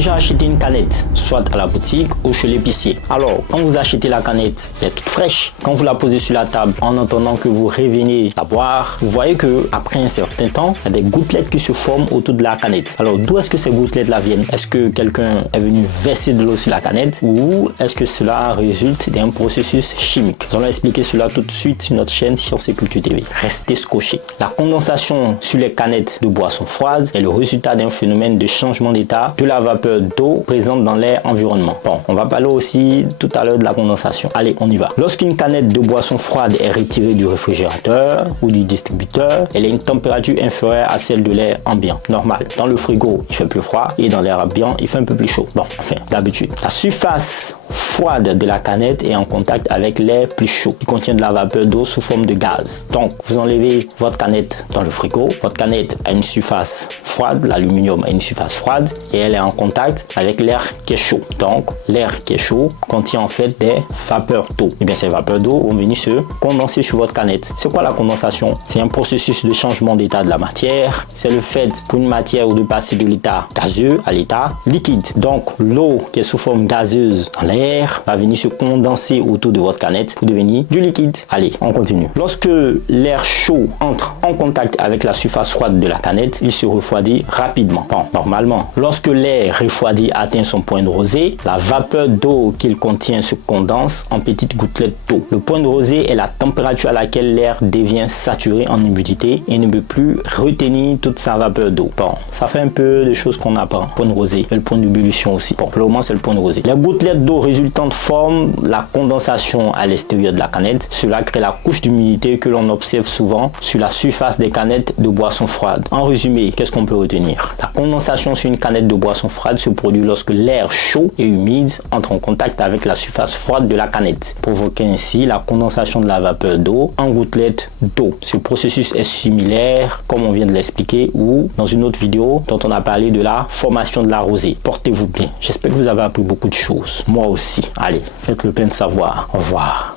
déjà acheté une canette, soit à la boutique ou chez l'épicier. Alors, quand vous achetez la canette, elle est toute fraîche. Quand vous la posez sur la table en attendant que vous reveniez la boire, vous voyez que après un certain temps, il y a des gouttelettes qui se forment autour de la canette. Alors, d'où est-ce que ces gouttelettes-là viennent? Est-ce que quelqu'un est venu verser de l'eau sur la canette ou est-ce que cela résulte d'un processus chimique? Nous allons expliquer cela tout de suite sur notre chaîne Sciences et Culture TV. Restez scotchés. La condensation sur les canettes de boissons froides est le résultat d'un phénomène de changement d'état de la vapeur d'eau présente dans l'air environnement. Bon, on va parler aussi tout à l'heure de la condensation. Allez, on y va. Lorsqu'une canette de boisson froide est retirée du réfrigérateur ou du distributeur, elle a une température inférieure à celle de l'air ambiant. Normal. Dans le frigo, il fait plus froid et dans l'air ambiant, il fait un peu plus chaud. Bon, enfin, d'habitude. La surface froide de la canette est en contact avec l'air plus chaud qui contient de la vapeur d'eau sous forme de gaz. Donc, vous enlevez votre canette dans le frigo. Votre canette a une surface froide, l'aluminium a une surface froide et elle est en contact avec l'air qui est chaud. Donc, l'air qui est chaud contient en fait des vapeurs d'eau. Et bien, ces vapeurs d'eau vont venir se condenser sur votre canette. C'est quoi la condensation? C'est un processus de changement d'état de la matière. C'est le fait pour une matière de passer de l'état gazeux à l'état liquide. Donc, l'eau qui est sous forme gazeuse dans l'air va venir se condenser autour de votre canette pour devenir du liquide. Allez, on continue. Lorsque l'air chaud entre en contact avec la surface froide de la canette, il se refroidit rapidement. Bon, normalement, lorsque l'air refroidi atteint son point de rosée, la vapeur d'eau qu'il contient se condense en petites gouttelettes d'eau. Le point de rosée est la température à laquelle l'air devient saturé en humidité et ne peut plus retenir toute sa vapeur d'eau. Bon, ça fait un peu de choses qu'on apprend. Point de rosée et le point d'ébullition aussi. Bon, pour le moment, c'est le point de rosée. Les gouttelettes d'eau résultantes forment la condensation à l'extérieur de la canette. Cela crée la couche d'humidité que l'on observe souvent sur la surface des canettes de boissons froides. En résumé, qu'est-ce qu'on peut retenir? La condensation sur une canette de boisson froide se produit lorsque l'air chaud et humide entre en contact avec la surface froide de la canette, provoquant ainsi la condensation de la vapeur d'eau en gouttelettes d'eau. Ce processus est similaire, comme on vient de l'expliquer, ou dans une autre vidéo dont on a parlé de la formation de la rosée. Portez-vous bien. J'espère que vous avez appris beaucoup de choses. Moi aussi. Allez, faites le plein de savoir. Au revoir.